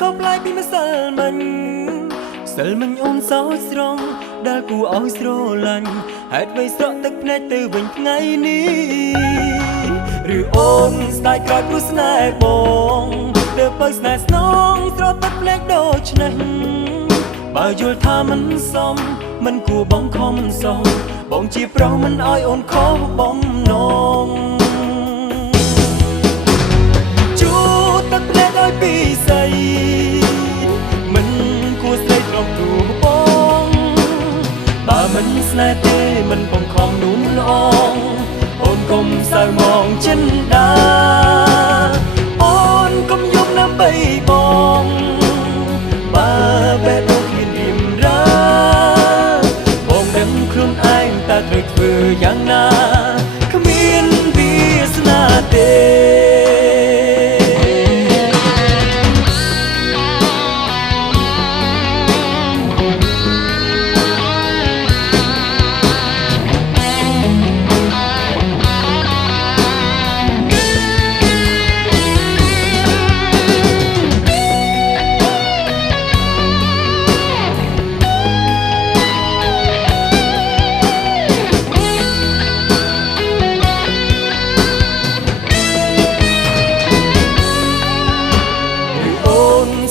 ខុសប្លែកពីម្សិលមិញសិលមិញអូនសោចស្រង់ដែលគួរឲ្យស្រឡាញ់ហេតុអ្វីស្រក់ទឹកភ្នែកទៅវិញថ្ងៃនេះឬអូនស្ដាយក្រោយព្រោះស្នេហ៍បងទៅបើស្នេហ៍ស្នងស្រក់ទឹកភ្នែកដូចនេះបើយល់ថាមិនសមមិនគួរបងខំសងបងជាប្រុសមិនឲ្យអូនខុសបំណងជួទឹកភ្នែកឲ្យពីស្អីមិនគួរស្រីត្រង់ទូបងបើមិនស្នេហ៍ទេមិនបងខំនួនល្អងអូនកុំសៅមងចិនដាអូនកុំយកណាបីបងបើបែបដូចមានរៀមរាបងដឹងខ្លួនឯងតើត្រូវធ្វើយ៉ាងណាគ្មានវាសនាទេ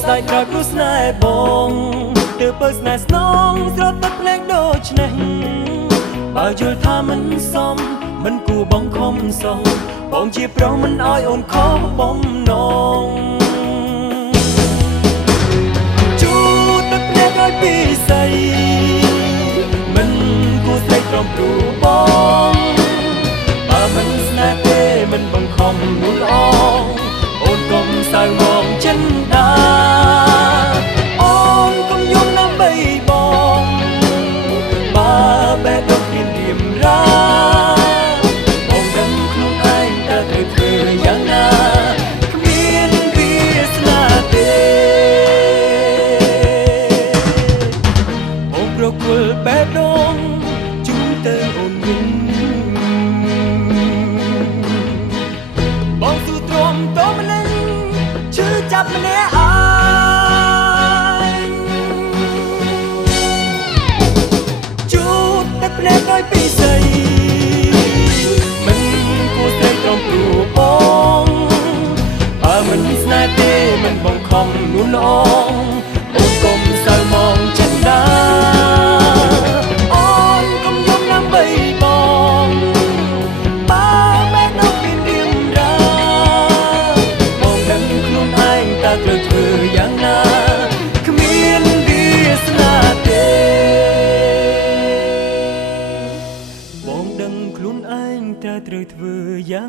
ស្ដាយក្រោយព្រោះស្នេហ៍បងទើបបើស្នេហ៍ស្នងស្រត់ទឹកភ្នែកដូចនេះបើយល់ថាមិនសមមិនគួរបងខំសងបងជាប្រុសមិនឲ្យអូនខុសបំណងជួទឹកភ្នែកឲ្យពីស្អីមិនគួរស្ដីត្រង់ព្រោះបងបើមិនស្នេហ៍ទេមិនបងខំនួនល្អងអូនកុំសៅមងចិនដាបែបដងជូនទៅអូនវិញបងស៊ូទ្រាំតម្លេងឈឺចាប់ម្នាក់ឯងជូតទឹកភ្នែកឲ្យពីស្អីមិនគួរស្ដីត្រង់ព្រោះបងបើមិនស្នេហ៍ទេមិនបងខំនួនល្អងអូនកុំសៅមងចិនដាត្រូវធ្វើយ៉ាងណាគ្មានវាសនាទេបងដឹងខ្លួនឯងតើត្រូវធ្វើយ៉ាង